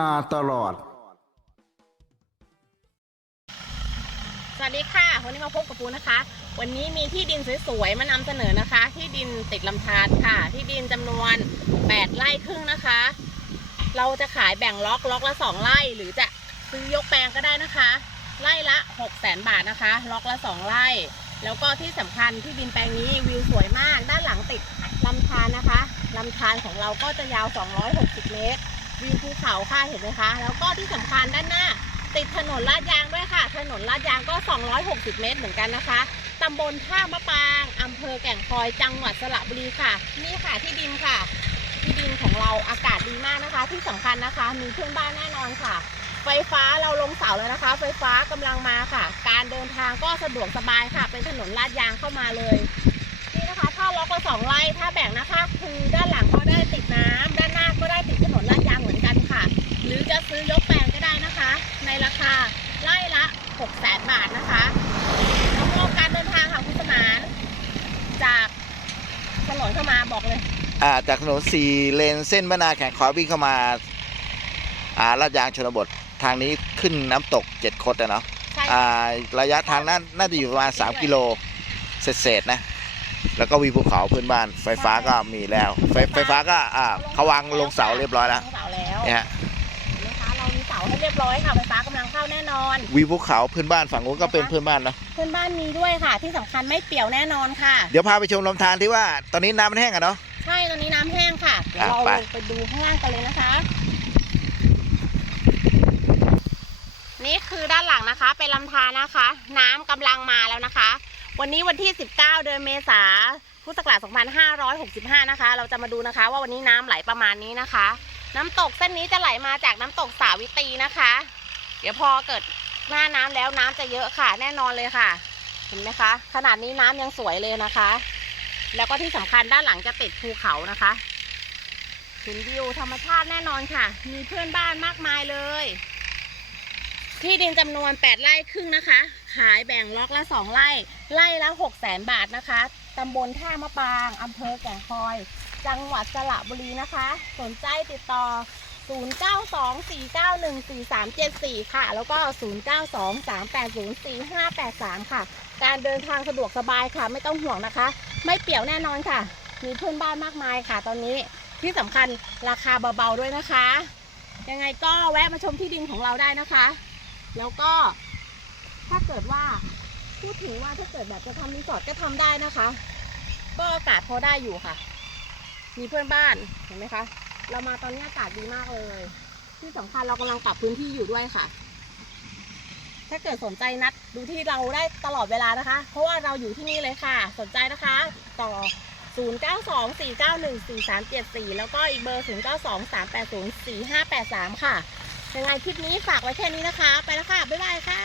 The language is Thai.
าตลอด สวัสดีค่ะ วันนี้มาพบกับปูนะคะ วันนี้มีที่ดินสวยๆ มานำเสนอนะคะ ที่ดินติดลำธารค่ะ ที่ดินจำนวน 8 ไร่ครึ่งนะคะ เราจะขายแบ่งล็อกล็อกละ 2 ไร่ หรือจะซื้อยกแปลงก็ได้นะคะ ไร่ละ 6 0 0 0 0 0บาทนะคะ ล็อกละ 2 ไร่ แล้วก็ที่สำคัญที่ดินแปลงนี้วิวสวยมาก ด้านหลังติดลำธารนะคะลำธารของเราก็จะยาว 260 เมตร วิวภูเขาค่ะเห็นไหมคะ แล้วก็ที่สำคัญด้านหน้า ติดถนนลาดยางด้วยค่ะ ถนนลาดยางก็ 260 เมตรเหมือนกันนะคะตำบลท่ามะปางอำเภอแก่งคอยจังหวัดสระบุรีค่ะ นี่ค่ะที่ดินค่ะ ที่ดินของเราอากาศดีมากนะคะ ที่สำคัญนะคะ มีเพื่อนบ้านแน่นอนค่ะ ไฟฟ้าเราลงเสาแล้วนะคะ ไฟฟ้ากำลังมาค่ะ การเดินทางก็สะดวกสบายค่ะ เป็นถนนลาดยางเข้ามาเลย นี่นะคะ ถ้าล็อกละสองไร่ถ้าแบ่งนะคะ คือด้านหลังก็ได้านหน้าก็ได้ติดถนนลาดยางเหมือนกันค่ะ หรือจะซื้อยกแปลงก็ได้นะคะ ในราคาไร่ละ 6 0 0 0 0 บาทนะคะแล้วก็การเดินทางค่ะคุณสมานจากถนนเข้ามาบอกเลย อ่า จากถนนสี่เลนเส้นมะนาแข่งขอวิ่งเข้ามาอ่าลาดยางชนบททางนี้ขึ้นน้ำตกเจ็ดคดอะเนาะใช่อ่าระยะทางนั้นน่าจะอยู่ประมาณ 3 กิโลเศษๆนะ แล้วก็วีภูเขาเพื่อนบ้าน ไฟฟ้าก็มีแล้ว ไฟไฟฟ้าก็อ่าเขาวางลงเสาเรียบร้อยแล้วลงเสาแล้วเนี่ยฮะเห็นไหมคะเรามีเสาให้เรียบร้อยค่ะไฟฟ้ากำลังเข้าแน่นอนวีภูเขาเพื่อนบ้านฝั่งนู้นก็เป็นเพื่อนบ้านเนาะเพื่อนบ้านมีด้วยค่ะที่สำคัญไม่เปี่ยวแน่นอนค่ะ เดี๋ยวพาไปชมลำธารที่ว่าตอนนี้น้ำมันแห้งอะเนาะ ใช่ ตอนนี้น้ำแห้งค่ะเดี๋ยวอะเราไป ลงไปดูข้างล่างกันเลยนะคะ นี่คือด้านหลังนะคะ เป็นลำธารนะคะ น้ำกำลังมาแล้วนะคะ วันนี้วันที่ 19 เดือนเมษาพุทธศักราช2565 นะคะ เราจะมาดูนะคะ ว่าวันนี้น้ำไหลประมาณนี้นะคะ น้ำตกเส้นนี้จะไหลมาจากน้ำตกสาวิตรีนะคะ เดี๋ยวพอเกิดหน้าน้ำแล้วน้ำจะเยอะค่ะ แน่นอนเลยค่ะ เห็นไหมคะ ขนาดนี้น้ำยังสวยเลยนะคะ แล้วก็ที่สำคัญด้านหลังจะติดภูเขานะคะเห็นวิวธรรมชาติแน่นอนค่ะ มีเพื่อนบ้านมากมายเลย ที่ดินจำนวน 8 ไร่ครึ่งนะคะ ขายแบ่งล็อกละ 2 ไร่ ไร่ละ6 0 0 0 0 0บาทนะคะตำบลท่ามะปางอำเภอแก่งคอย จังหวัดสระบุรีนะคะ สนใจติดต่อ 0924914374 ค่ะ แล้วก็ 0923804583 ค่ะ การเดินทางสะดวกสบายค่ะ ไม่ต้องห่วงนะคะ ไม่เปี่ยวแน่นอนค่ะ มีเพื่อนบ้านมากมายค่ะ ตอนนี้ที่สำคัญราคาเบาๆด้วยนะคะ ยังไงก็แวะมาชมที่ดินของเราได้นะคะ แล้วก็ถ้าเกิดว่าพูดถึงว่าถ้าเกิดแบบจะทำรีสอร์ทก็ทำได้นะคะ ก็อากาศพอได้อยู่ค่ะ มีเพื่อนบ้านเห็นไหมคะ เรามาตอนนี้อากาศดีมากเลย ที่สำคัญเรากำลังปรับพื้นที่อยู่ด้วยค่ะ ถ้าเกิดสนใจนัดดูที่เราได้ตลอดเวลานะคะ เพราะว่าเราอยู่ที่นี่เลยค่ะ สนใจนะคะ ต่อ 0924914374 แล้วก็อีกเบอร์ 0923804583 ค่ะยังไงคลิปนี้ฝากไว้แค่นี้นะคะ ไปแล้วค่ะ บ๊ายบายค่ะ